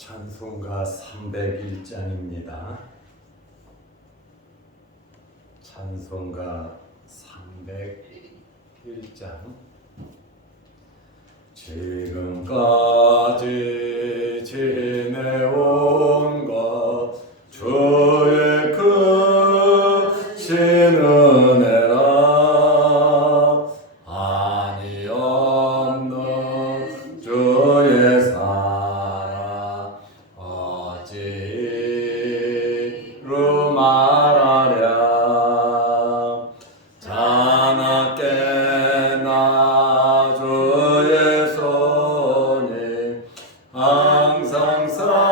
찬송가 301장입니다. 찬송가 301장. 지금까지 지내온 것 주의 크신 은혜라. 한이 없는 주의 사랑 어찌로 말하랴. 자나깨나 주의 손이 항상 살펴주시고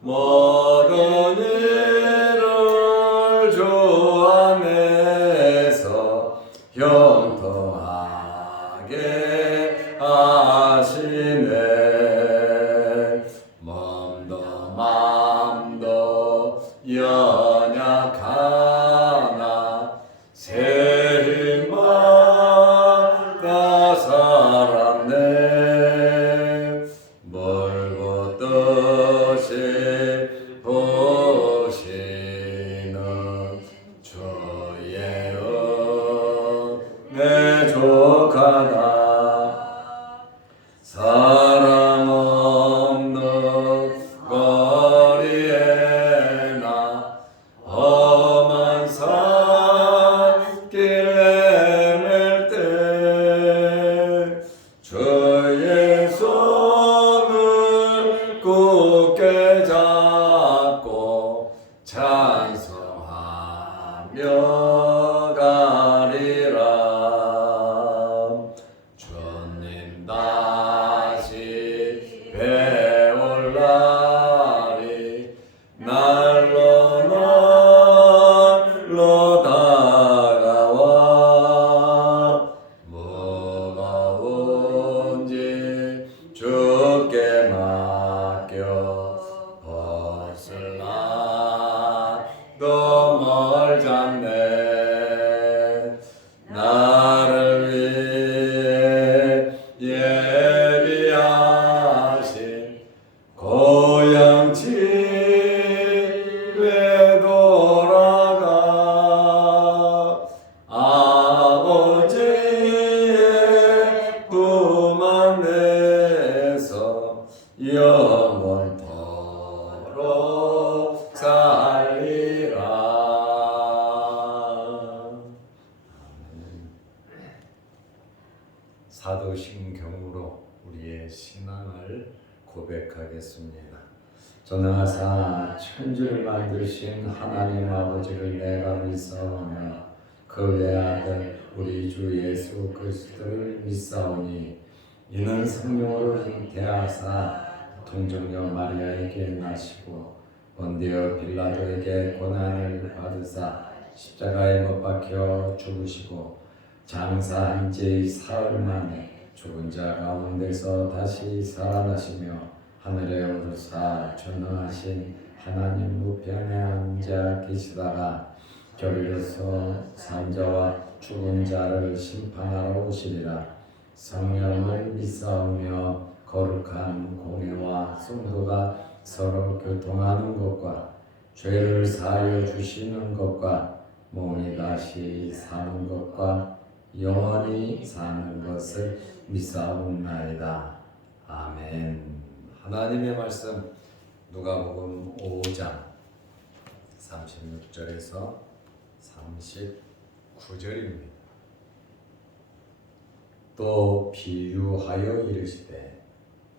모든 일을 주 안에서 형통하게 하시네. 몸도 맘도 연약하나 새 힘받아 살았네. 멀고 뜻이 보시는 주의 은혜 족하다. 사랑 없는 거리에나 험한 산길 헤맬 때 주의 손을 굳게 잡고 찬송하며 가리라. 주님 다시 배울 날이 날로 날로 다가와. 무거운 짐 주께 맡겨 벗을 날도 멀잖네. 나를 위해 예비하신 고향 집에 돌아가. 아버지의 품 안에서 영원토록 살리라. 사도신경으로 우리의 신앙을 고백하겠습니다. 전능하사 천지를 만드신 하나님 아버지를 내가 믿사오며 그 외아들 우리 주 예수 그리스도를 믿사오니 이는 성령으로 잉태하사 동정녀 마리아에게 나시고 본디오 빌라도에게 고난을 받으사 십자가에 못 박혀 죽으시고 장사한 지 사흘 만에 죽은 자 가운데서 다시 살아나시며 하늘에 오르사 전능하신 하나님 우편에 앉아 계시다가 저리로서 산자와 죽은 자를 심판하러 오시리라. 성령을 믿사오며 거룩한 공회와 성도가 서로 교통하는 것과 죄를 사하여 주시는 것과 몸이 다시 사는 것과 영원히 사는 것을 믿사옵나이다. 아멘. 하나님의 말씀 누가복음 5장 36절에서 39절입니다. 또 비유하여 이르시되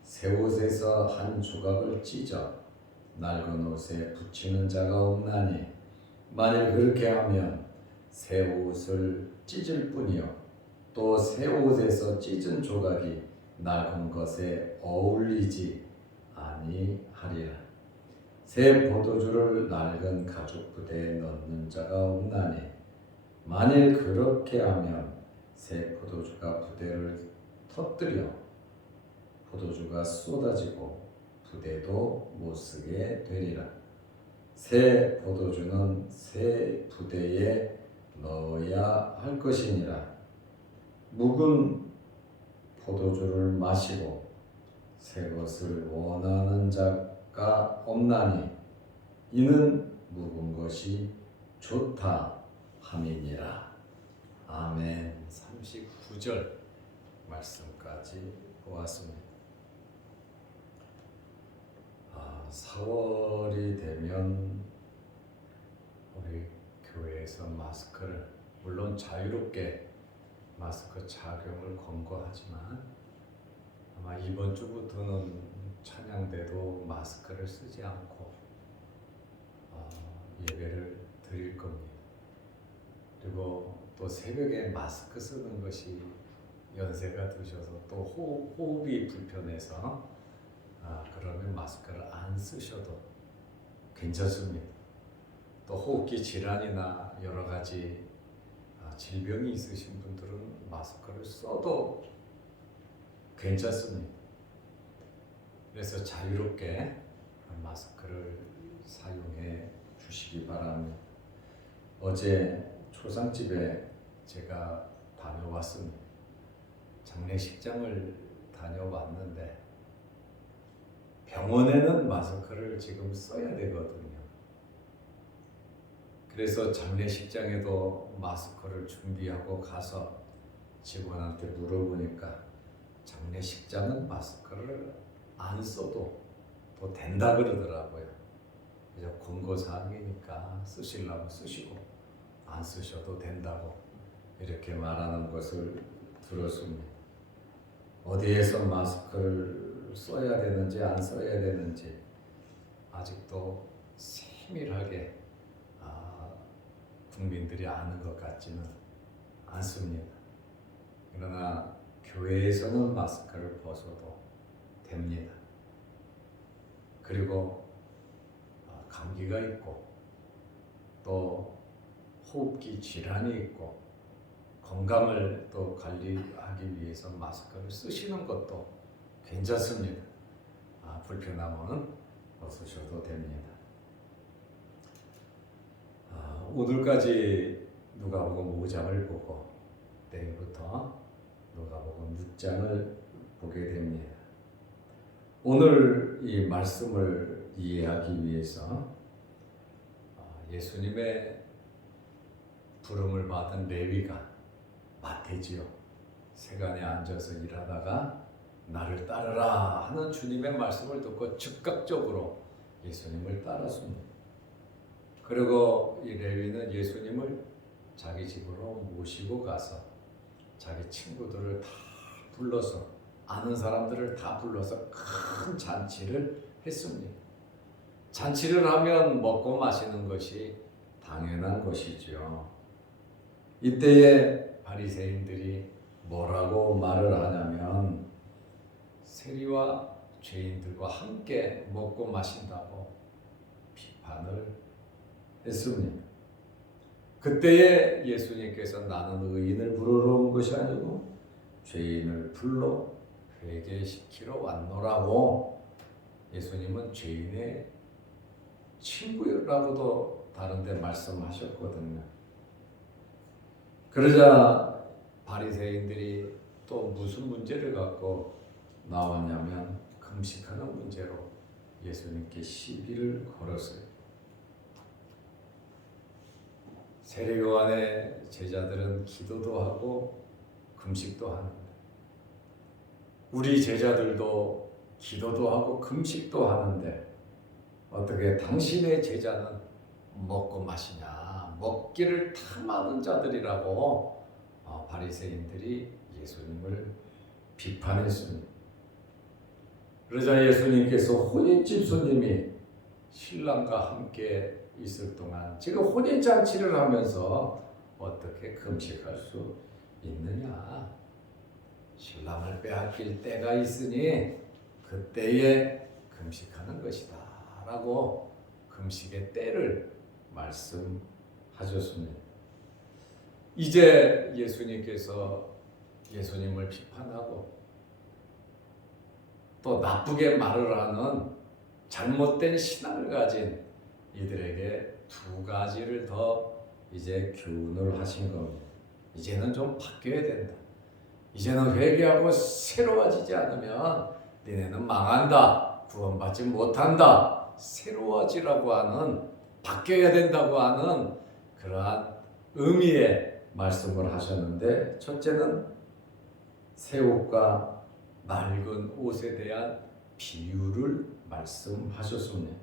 새 옷에서 한 조각을 찢어 낡은 옷에 붙이는 자가 없나니 만일 그렇게 하면 새 옷을 찢을 뿐이요 또 새 옷에서 찢은 조각이 낡은 것에 어울리지 아니하리라. 새 포도주를 낡은 가죽 부대에 넣는 자가 없나니 만일 그렇게 하면 새 포도주가 부대를 터뜨려 포도주가 쏟아지고 부대도 못 쓰게 되리라. 새 포도주는 새 부대에 넣어야 할 것이니라. 묵은 포도주를 마시고 새 것을 원하는 자가 없나니 이는 묵은 것이 좋다 함이니라. 아멘. 39절 말씀까지 보았습니다. 4월이 되면 우리 교회에서 마스크를 물론 자유롭게 마스크 착용을 권고하지만 아마 이번 주부터는 찬양대도 마스크를 쓰지 않고 예배를 드릴 겁니다. 그리고 또 새벽에 마스크 쓰는 것이 연세가 드셔서 또 호흡이 불편해서 그러면 마스크를 안 쓰셔도 괜찮습니다. 또 호흡기 질환이나 여러 가지 질병이 있으신 분들은 마스크를 써도 괜찮습니다. 그래서 자유롭게 마스크를 사용해 주시기 바랍니다. 어제 초상집에 제가 다녀왔습니다. 장례식장을 다녀왔는데 병원에는 마스크를 지금 써야 되거든요. 그래서 장례식장에도 마스크를 준비하고 가서 직원한테 물어보니까 장례식장은 마스크를 안 써도 또 된다 그러더라고요. 그래서 권고사항이니까 쓰시려면 쓰시고 안 쓰셔도 된다고 이렇게 말하는 것을 들었습니다. 어디에서 마스크를 써야 되는지 안 써야 되는지 아직도 세밀하게 국민들이 아는 것 같지는 않습니다. 그러나 교회에서는 마스크를 벗어도 됩니다. 그리고 감기가 있고 또 호흡기 질환이 있고 건강을 또 관리하기 위해서 마스크를 쓰시는 것도 괜찮습니다. 불편하면 벗으셔도 됩니다. 오늘까지 누가복음 5장을 보고 내일부터 누가복음 6장을 보게 됩니다. 오늘 이 말씀을 이해하기 위해서 예수님의 부름을 받은 레위가 마태지요. 세간에 앉아서 일하다가 나를 따르라 하는 주님의 말씀을 듣고 즉각적으로 예수님을 따랐습니다. 그리고 이 레위는 예수님을 자기 집으로 모시고 가서 자기 친구들을 다 불러서 아는 사람들을 다 불러서 큰 잔치를 했습니다. 잔치를 하면 먹고 마시는 것이 당연한 것이죠. 이때에 바리새인들이 뭐라고 말을 하냐면 세리와 죄인들과 함께 먹고 마신다고 비판을 했습니다. 그때에 예수님께서 나는 의인을 부르러 온 것이 아니고 죄인을 불러 회개시키러 왔노라고 예수님은 죄인의 친구라고도 다른 데 말씀하셨거든요. 그러자 바리새인들이 또 무슨 문제를 갖고 나왔냐면 금식하는 문제로 예수님께 시비를 걸었어요. 세례요한의 제자들은 기도도 하고 금식도 하는데 우리 제자들도 기도도 하고 금식도 하는데 어떻게 당신의 제자는 먹고 마시냐? 먹기를 탐하는 자들이라고 바리새인들이 예수님을 비판했습니다. 그러자 예수님께서 혼인집 손님이 신랑과 함께 있을 동안 지금 혼인잔치를 하면서 어떻게 금식할 수 있느냐? 신랑을 빼앗길 때가 있으니 그때에 금식하는 것이다 라고 금식의 때를 말씀하셨습니다. 이제 예수님께서 예수님을 비판하고 또 나쁘게 말을 하는 잘못된 신앙을 가진 이들에게 두 가지를 더 이제 교훈을 하신 겁니다. 이제는 좀 바뀌어야 된다. 이제는 회개하고 새로워지지 않으면 너네는 망한다. 구원받지 못한다. 새로워지라고 하는, 바뀌어야 된다고 하는 그러한 의미의 말씀을 하셨는데, 첫째는 새 옷과 낡은 옷에 대한 비유를 말씀하셨습니다.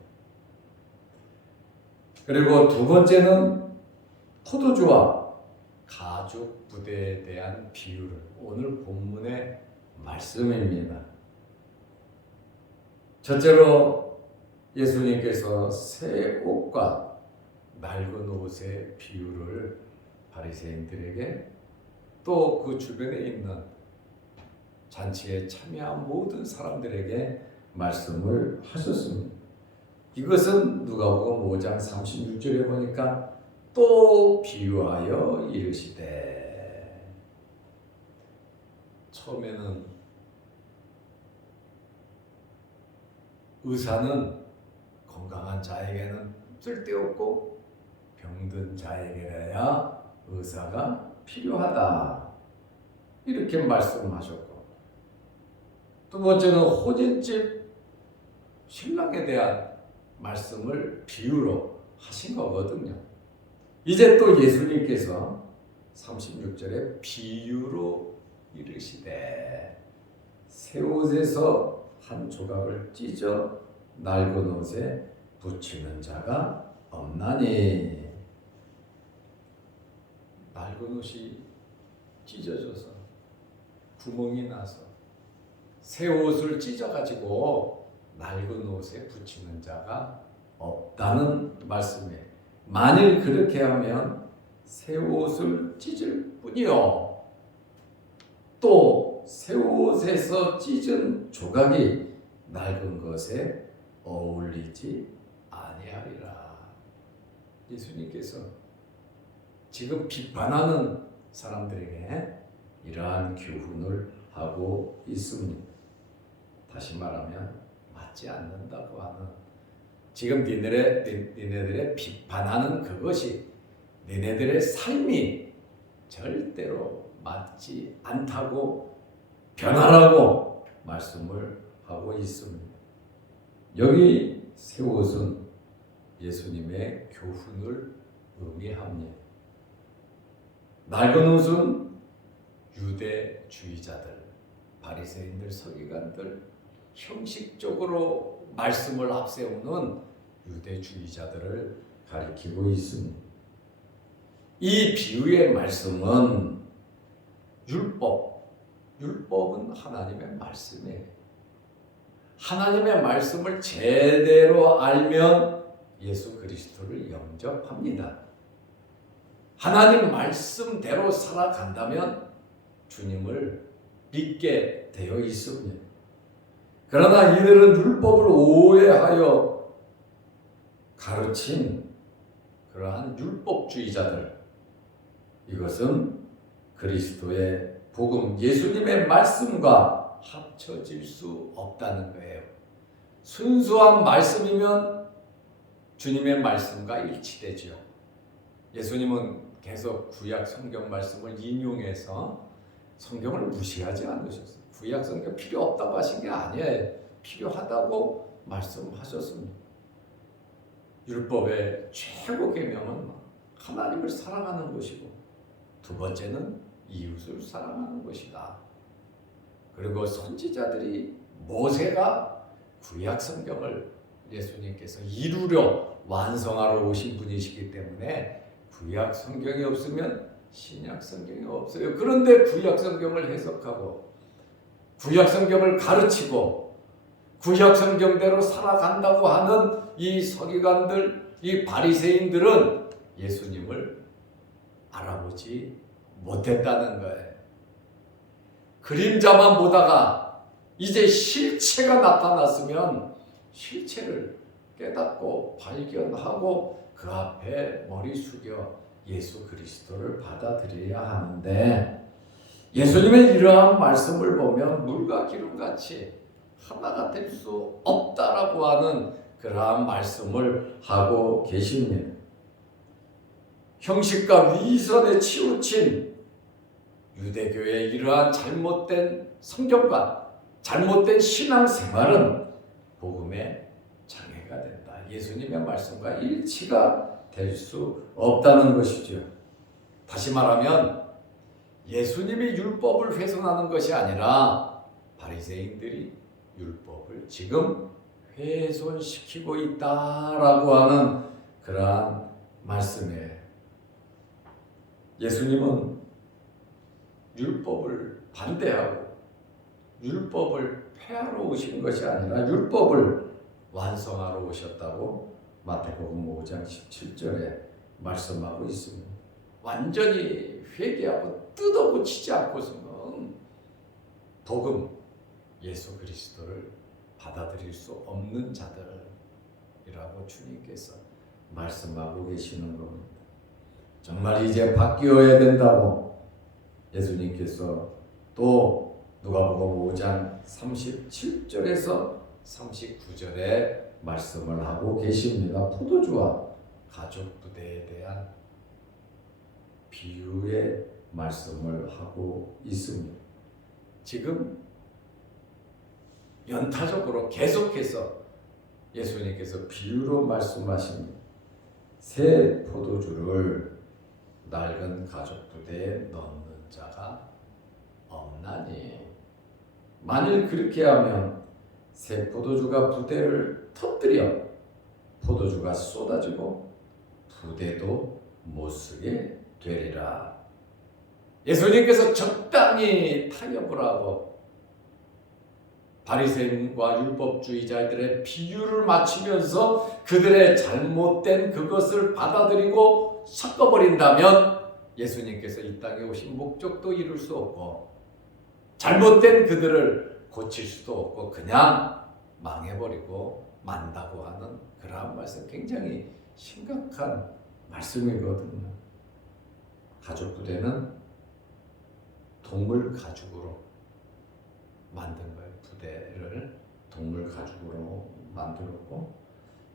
그리고 두 번째는 포도주와 가죽 부대에 대한 비유를, 오늘 본문의 말씀입니다. 첫째로 예수님께서 새 옷과 낡은 옷의 비유를 바리새인들에게, 또 그 주변에 있는 잔치에 참여한 모든 사람들에게 말씀을 하셨습니다. 이것은 누가복음 5장 36절에 보니까 또 비유하여 이르시되, 처음에는 의사는 건강한 자에게는 쓸데없고 병든 자에게라야 의사가 필요하다, 이렇게 말씀하셨고, 두 번째는 혼인집 신랑에 대한 말씀을 비유로 하신 거거든요. 이제 또 예수님께서 36절에 비유로 이르시되, 새 옷에서 한 조각을 찢어 낡은 옷에 붙이는 자가 없나니. 낡은 옷이 찢어져서 구멍이 나서 새 옷을 찢어가지고 낡은 옷에 붙이는 자가 없다는 말씀이에요. 만일 그렇게 하면 새 옷을 찢을 뿐이요, 또 새 옷에서 찢은 조각이 낡은 것에 어울리지 아니하리라. 예수님께서 지금 비판하는 사람들에게 이러한 교훈을 하고 있습니다. 다시 말하면 맞지 않는다고 하는, 지금 니네들의 비판하는 그것이 니네들의 삶이 절대로 맞지 않다고 변하라고 말씀을 하고 있습니다. 여기 새 옷은 예수님의 교훈을 의미합니다. 낡은 옷은 유대주의자들, 바리새인들, 서기관들, 형식적으로 말씀을 앞세우는 유대주의자들을 가리키고 있습니다. 이 비유의 말씀은 율법은 하나님의 말씀이에요. 하나님의 말씀을 제대로 알면 예수 그리스도를 영접합니다. 하나님 말씀대로 살아간다면 주님을 믿게 되어 있습니다. 그러나 이들은 율법을 오해하여 가르친 그러한 율법주의자들, 이것은 그리스도의 복음, 예수님의 말씀과 합쳐질 수 없다는 거예요. 순수한 말씀이면 주님의 말씀과 일치되죠. 예수님은 계속 구약 성경 말씀을 인용해서 성경을 무시하지 않으셨어요. 구약 성경 필요 없다고 하신 게 아니에요. 필요하다고 말씀하셨습니다. 율법의 최고 계명은 하나님을 사랑하는 것이고, 두 번째는 이웃을 사랑하는 것이다. 그리고 선지자들이, 모세가 구약 성경을 예수님께서 이루려 완성하러 오신 분이시기 때문에 구약 성경이 없으면 신약 성경이 없어요. 그런데 구약 성경을 해석하고 구약 성경을 가르치고 구약 성경대로 살아간다고 하는 이 서기관들, 이 바리새인들은 예수님을 알아보지 못했다는 거예요. 그림자만 보다가 이제 실체가 나타났으면 실체를 깨닫고 발견하고 그 앞에 머리 숙여 예수 그리스도를 받아들여야 하는데, 예수님의 이러한 말씀을 보면 물과 기름같이 하나가 될 수 없다라고 하는 그러한 말씀을 하고 계십니다. 형식과 위선에 치우친 유대교의 이러한 잘못된 성경관, 잘못된 신앙생활은 복음의 장애가 된다. 예수님의 말씀과 일치가 될 수 없다는 것이죠. 다시 말하면 예수님이 율법을 훼손하는 것이 아니라 바리새인들이 율법을 지금 훼손시키고 있다라고 하는 그러한 말씀이에요. 예수님은 율법을 반대하고 율법을 폐하러 오신 것이 아니라 율법을 완성하러 오셨다고 마태복음 5장 17절에 말씀하고 있습니다. 완전히 회개하고 뜯어고치지 않고서는 복음 예수 그리스도를 받아들일 수 없는 자들이라고 주님께서 말씀하고 계시는 겁니다. 정말 이제 바뀌어야 된다고 예수님께서 또 누가복음 5장 37절에서 39절에 말씀을 하고 계십니다. 포도주와 가족 부대에 대한 비유의 말씀을 하고 있습니다. 지금 연타적으로 계속해서 예수님께서 비유로 말씀하십니다. 새 포도주를 낡은 가죽 부대에 넣는 자가 없나니 만일 그렇게 하면 새 포도주가 부대를 터뜨려 포도주가 쏟아지고 부대도 못 쓰게 되리라. 예수님께서 적당히 타협을 하고 바리새인과 율법주의자들의 비유를 맞추면서 그들의 잘못된 그것을 받아들이고 섞어버린다면 예수님께서 이 땅에 오신 목적도 이룰 수 없고 잘못된 그들을 고칠 수도 없고 그냥 망해버리고 만다고 하는 그러한 말씀, 굉장히 심각한 말씀이거든요. 가죽 부대는 동물 가죽으로 만든 거예요. 부대를 동물 가죽으로 만들었고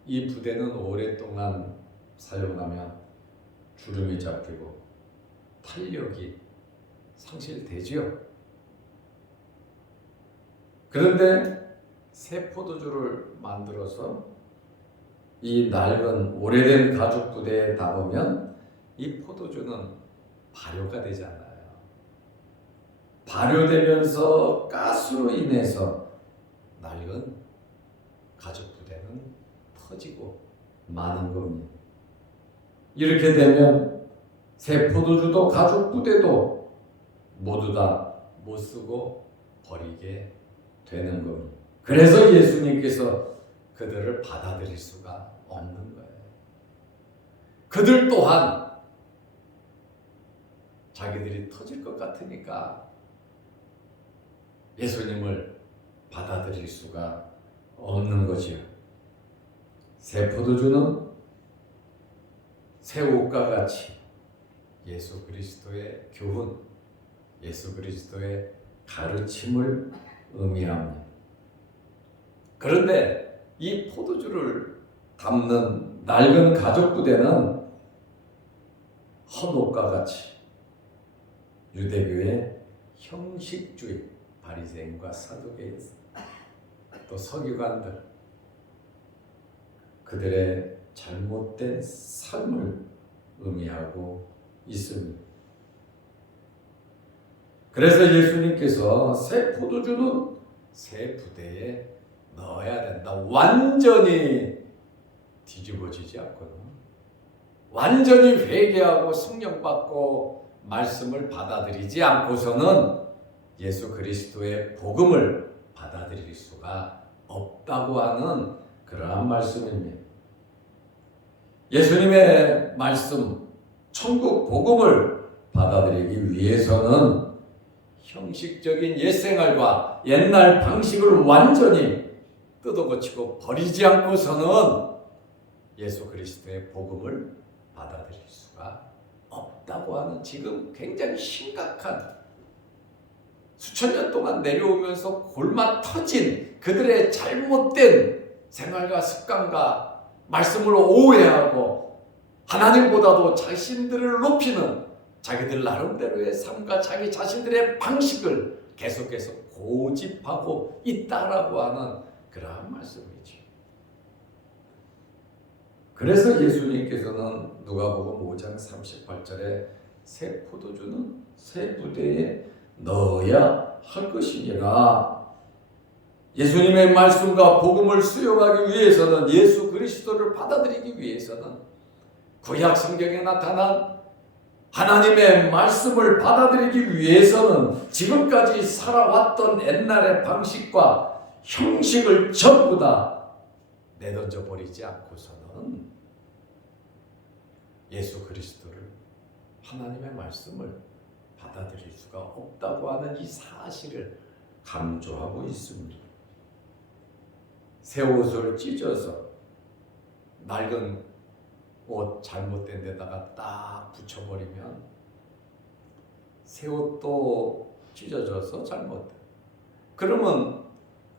이 부대는 오랫동안 사용하면 주름이 잡히고 탄력이 상실되지요. 그런데 새 포도주를 만들어서 이 낡은 오래된 가죽 부대에 담으면 이 포도주는 발효가 되지 않아요. 발효되면서 가스로 인해서 낡은 가죽 부대는 터지고 마는 겁니다. 이렇게 되면 새 포도주도 가죽 부대도 모두 다 못 쓰고 버리게 되는 겁니다. 그래서 예수님께서 그들을 받아들일 수가 없는 거예요. 그들 또한 자기들이 터질 것 같으니까 예수님을 받아들일 수가 없는 거지요. 새 포도주는 새 옷과 같이 예수 그리스도의 교훈, 예수 그리스도의 가르침을 의미합니다. 그런데 이 포도주를 담는 낡은 가죽 부대는 헛옷과 같이 유대교의 형식주의, 바리새인과 사두개인 또 서기관들 그들의 잘못된 삶을 의미하고 있습니다. 그래서 예수님께서 새 포도주는 새 부대에 넣어야 된다. 완전히 뒤집어지지 않거든. 완전히 회개하고 성령 받고 말씀을 받아들이지 않고서는 예수 그리스도의 복음을 받아들일 수가 없다고 하는 그러한 말씀입니다. 예수님의 말씀, 천국 복음을 받아들이기 위해서는 형식적인 옛생활과 옛날 방식을 완전히 뜯어고치고 버리지 않고서는 예수 그리스도의 복음을 받아들일 수가 없다고 하는 지금 굉장히 심각한 수천 년 동안 내려오면서 골마 터진 그들의 잘못된 생활과 습관과 말씀을 오해하고 하나님보다도 자신들을 높이는 자기들 나름대로의 삶과 자기 자신들의 방식을 계속해서 고집하고 있다라고 하는 그러한 말씀이지. 그래서 예수님께서는 누가복음 5장 38절에 새 포도주는 새 부대에 넣어야 할 것이니라. 예수님의 말씀과 복음을 수용하기 위해서는, 예수 그리스도를 받아들이기 위해서는 구약 성경에 나타난 하나님의 말씀을 받아들이기 위해서는 지금까지 살아왔던 옛날의 방식과 형식을 전부 다 내던져 버리지 않고서는 예수 그리스도를, 하나님의 말씀을 받아들일 수가 없다고 하는 이 사실을 강조하고 있습니다. 새 옷을 찢어서 낡은 옷 잘못된 데다가 딱 붙여버리면 새 옷도 찢어져서 잘못돼. 그러면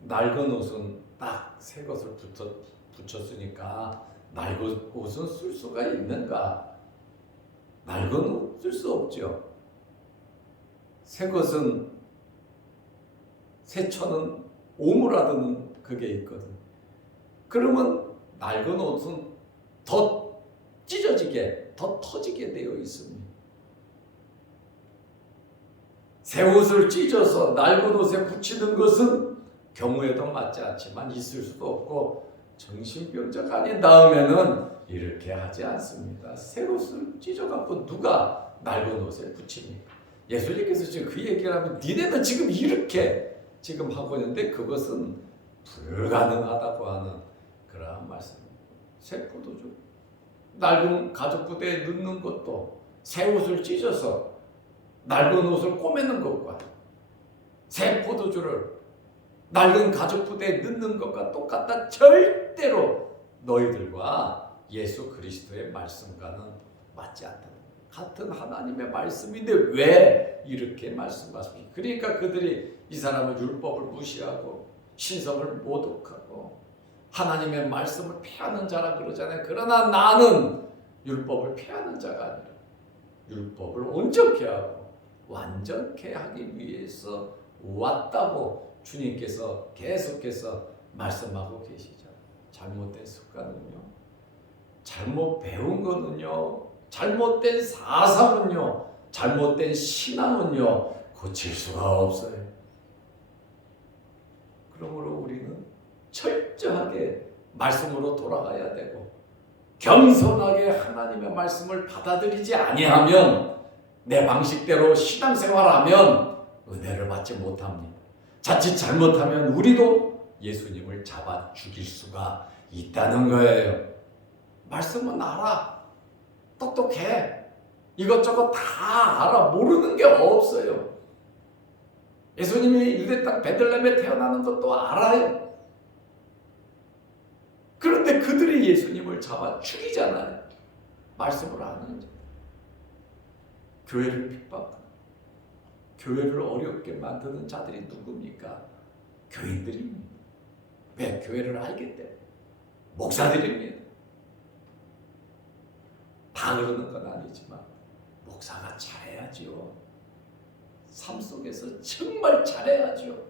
낡은 옷은 딱 새 것을 붙였으니까 낡은 옷은 쓸 수가 있는가? 낡은 옷 쓸 수 없죠. 새 것은, 새 천은 오므라드는 그게 있거든. 그러면 낡은 옷은 더 찢어지게, 더 터지게 되어 있습니다. 새 옷을 찢어서 낡은 옷에 붙이는 것은 경우에도 맞지 않지만 있을 수도 없고, 정신병자가 아닌 다음에는 이렇게 하지 않습니다. 새 옷을 찢어갖고 누가 낡은 옷에 붙입니까? 예수님께서 지금 그 얘기를 하면 니네는 지금 이렇게 지금 하고 있는데 그것은 불가능하다고 하는 그러한 말씀입니다. 새 포도주, 낡은 가죽 부대에 넣는 것도 새 옷을 찢어서 낡은 옷을 꼬매는 것과 새 포도주를 낡은 가죽 부대에 넣는 것과 똑같다. 절대로 너희들과 예수 그리스도의 말씀과는 맞지 않다. 같은 하나님의 말씀인데 왜 이렇게 말씀하십니까? 그러니까 그들이 이 사람은 율법을 무시하고 신성을 모독하고 하나님의 말씀을 폐하는 자라 그러잖아요. 그러나 나는 율법을 폐하는 자가 아니라 율법을 온전케 하고 완전케 하기 위해서 왔다고 주님께서 계속해서 말씀하고 계시죠. 잘못된 습관은요, 잘못 배운 거는요, 잘못된 사상은요, 잘못된 신앙은요 고칠 수가 없어요. 그러므로 우리는 철저하게 말씀으로 돌아가야 되고, 겸손하게 하나님의 말씀을 받아들이지 아니하면, 내 방식대로 신앙생활하면 은혜를 받지 못합니다. 자칫 잘못하면 우리도 예수님을 잡아 죽일 수가 있다는 거예요. 말씀은 알아, 똑똑해, 이것저것 다 알아, 모르는 게 없어요. 예수님이 유대 땅 베들레헴에 태어나는 것도 알아요. 그런데 그들이 예수님을 잡아 죽이잖아요. 말씀을 아는 자. 교회를 핍박하고 교회를 어렵게 만드는 자들이 누굽니까? 교인들입니다. 왜? 교회를 알기 때문에. 목사들입니다. 다 그러는 건 아니지만 목사가 잘해야지요. 삶 속에서 정말 잘해야죠.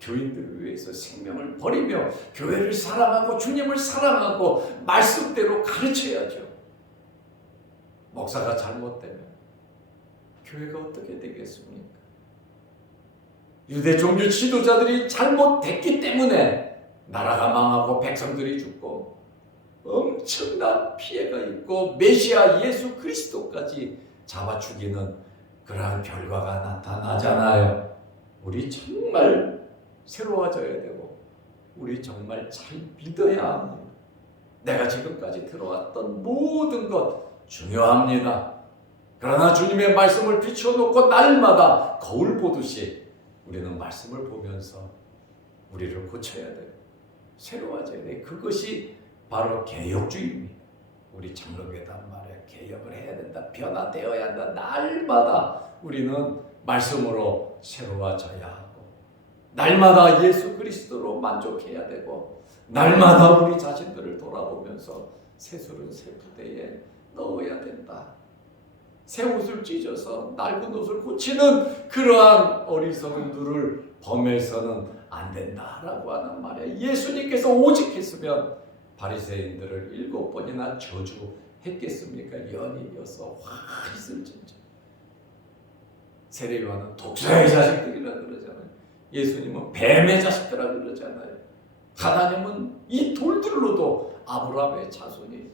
교인들을 위해서 생명을 버리며 교회를 사랑하고 주님을 사랑하고 말씀대로 가르쳐야죠. 목사가 잘못되면 교회가 어떻게 되겠습니까? 유대 종교 지도자들이 잘못됐기 때문에 나라가 망하고 백성들이 죽고 엄청난 피해가 있고 메시아 예수 그리스도까지 잡아 죽이는 그러한 결과가 나타나잖아요. 우리 정말 새로워져야 되고 우리 정말 잘 믿어야 합니다. 내가 지금까지 들어왔던 모든 것 중요합니다. 그러나 주님의 말씀을 비춰놓고 날마다 거울 보듯이 우리는 말씀을 보면서 우리를 고쳐야 돼요. 새로워져야 돼요. 그것이 바로 개혁주의입니다. 우리 장로교단 말에 개혁을 해야 된다. 변화되어야 한다. 날마다 우리는 말씀으로 새로워져야 하고 날마다 예수 그리스도로 만족해야 되고 날마다 우리 자신들을 돌아보면서 새술은 새 부대에 넣어야 된다. 새 옷을 찢어서 낡은 옷을 고치는 그러한 어리석은 눈을 범해서는 안 된다라고 하는 말이에요. 예수님께서 오직 했으면 바리새인들을 7번이나 저주했겠습니까? 연이어서 화 있을 진짜. 세례요한은 독사의 자식들이라 그러잖아요. 예수님은 뱀의 자식들이라 그러잖아요. 하나님은 이 돌들로도 아브라함의 자손이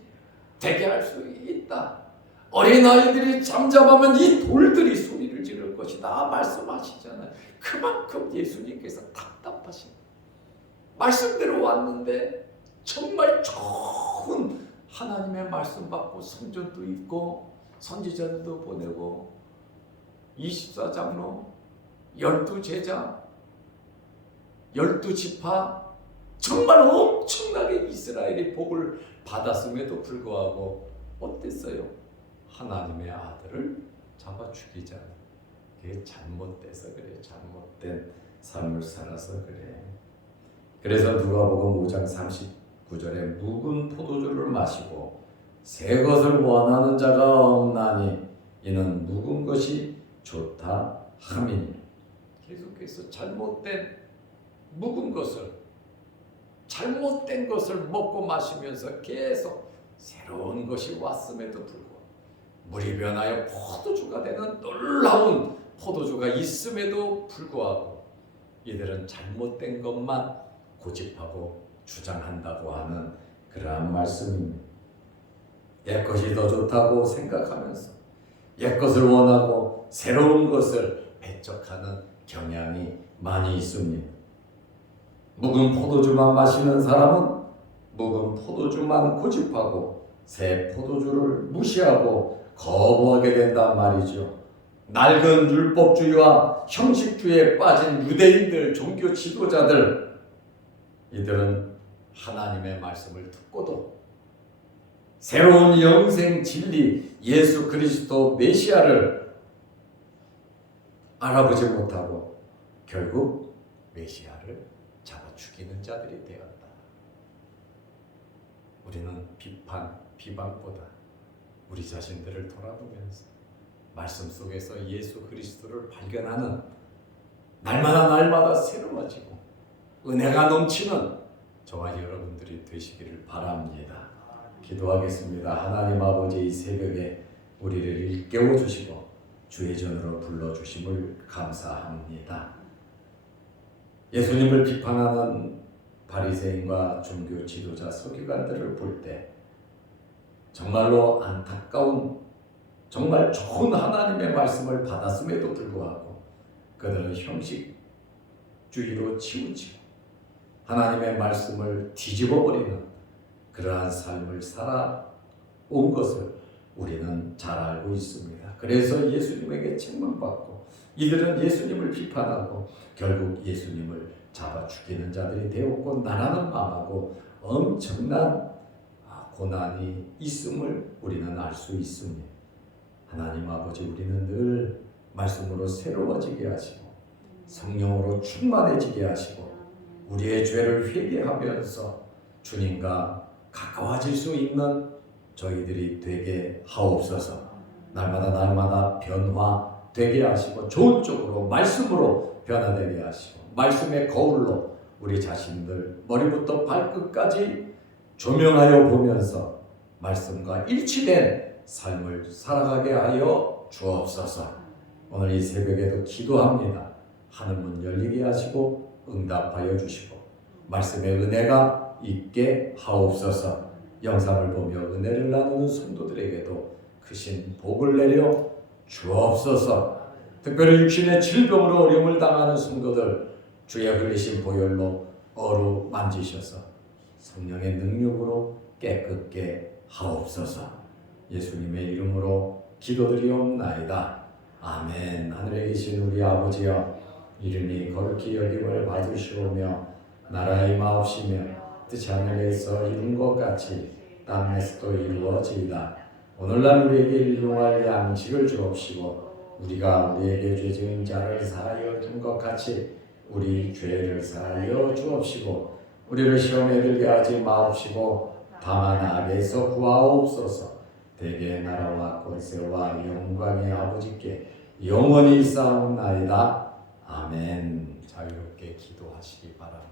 되게 할 수 있다. 어린아이들이 잠잠하면 이 돌들이 소리를 지를 것이다 말씀하시잖아요. 그만큼 예수님께서 답답하신 말씀대로 왔는데 정말 좋은 하나님의 말씀 받고 성전도 있고 선지자들도 보내고 24장로 12제자 12지파 정말 엄청나게 이스라엘이 복을 받았음에도 불구하고 어땠어요? 하나님의 아들을 잡아 죽이자. 그게 잘못돼서 그래. 잘못된 삶을 살아서 그래. 그래서 누가복음 5장 39절에 묵은 포도주를 마시고 새 것을 원하는 자가 없나니 이는 묵은 것이 좋다 함이니. 계속해서 잘못된 묵은 것을 잘못된 것을 먹고 마시면서 계속 새로운 것이 왔음에도 불구하고 물이 변하여 포도주가 되는 놀라운 포도주가 있음에도 불구하고 이들은 잘못된 것만 고집하고 주장한다고 하는 그러한 말씀입니다. 옛것이 더 좋다고 생각하면서 옛것을 원하고 새로운 것을 배척하는 경향이 많이 있습니다. 묵은 포도주만 마시는 사람은 묵은 포도주만 고집하고 새 포도주를 무시하고 거부하게 된단 말이죠. 낡은 율법주의와 형식주의에 빠진 유대인들, 종교 지도자들, 이들은 하나님의 말씀을 듣고도 새로운 영생 진리 예수 그리스도 메시아를 알아보지 못하고 결국 메시아를 잡아 죽이는 자들이 되었다. 우리는 비방보다 우리 자신들을 돌아보면서 말씀 속에서 예수 그리스도를 발견하는 날마다 새로워지고 은혜가 넘치는 저와 여러분들이 되시기를 바랍니다. 기도하겠습니다. 하나님 아버지, 이 새벽에 우리를 일깨워 주시고 주의 전으로 불러주심을 감사합니다. 예수님을 비판하는 바리새인과 종교 지도자 서기관들을 볼 때 정말로 안타까운, 정말 좋은 하나님의 말씀을 받았음에도 불구하고 그들은 형식주의로 치우치고 하나님의 말씀을 뒤집어버리는 그러한 삶을 살아온 것을 우리는 잘 알고 있습니다. 그래서 예수님에게 책망받고 이들은 예수님을 비판하고 결국 예수님을 잡아 죽이는 자들이 되었고 나라는 망하고 엄청난 고난이 있음을 우리는 알 수 있습니다. 하나님 아버지, 우리는 늘 말씀으로 새로워지게 하시고 성령으로 충만해지게 하시고 우리의 죄를 회개하면서 주님과 가까워질 수 있는 저희들이 되게 하옵소서. 날마다 변화되게 하시고 좋은 쪽으로 말씀으로 변화되게 하시고 말씀의 거울로 우리 자신들 머리부터 발끝까지 조명하여 보면서 말씀과 일치된 삶을 살아가게 하여 주옵소서. 오늘 이 새벽에도 기도합니다. 하늘문 열리게 하시고 응답하여 주시고 말씀의 은혜가 있게 하옵소서. 영상을 보며 은혜를 나누는 성도들에게도 크신 복을 내려 주옵소서. 특별히 육신의 질병으로 어려움을 당하는 성도들 주의 흘리신 보혈로 어루만지셔서 성령의 능력으로 깨끗게 하옵소서. 예수님의 이름으로 기도드리옵나이다. 아멘. 하늘에 계신 우리 아버지여, 이름이 거룩히 여김을 받으시오며 나라의 임하옵시며 뜻이 하늘에서 이룬 것 같이 땅에서도 이루어지이다. 오늘날 우리에게 일용할 양식을 주옵시고 우리가 우리에게 죄 지은 자를 사하여 준 것 같이 우리 죄를 사하여 주옵시고 우리를 시험에 들게 하지 마옵시고 다만 악에서 구하옵소서. 대개 나라와 권세와 영광의 아버지께 영원히 있사옵나이다. 아멘. 자유롭게 기도하시기 바랍니다.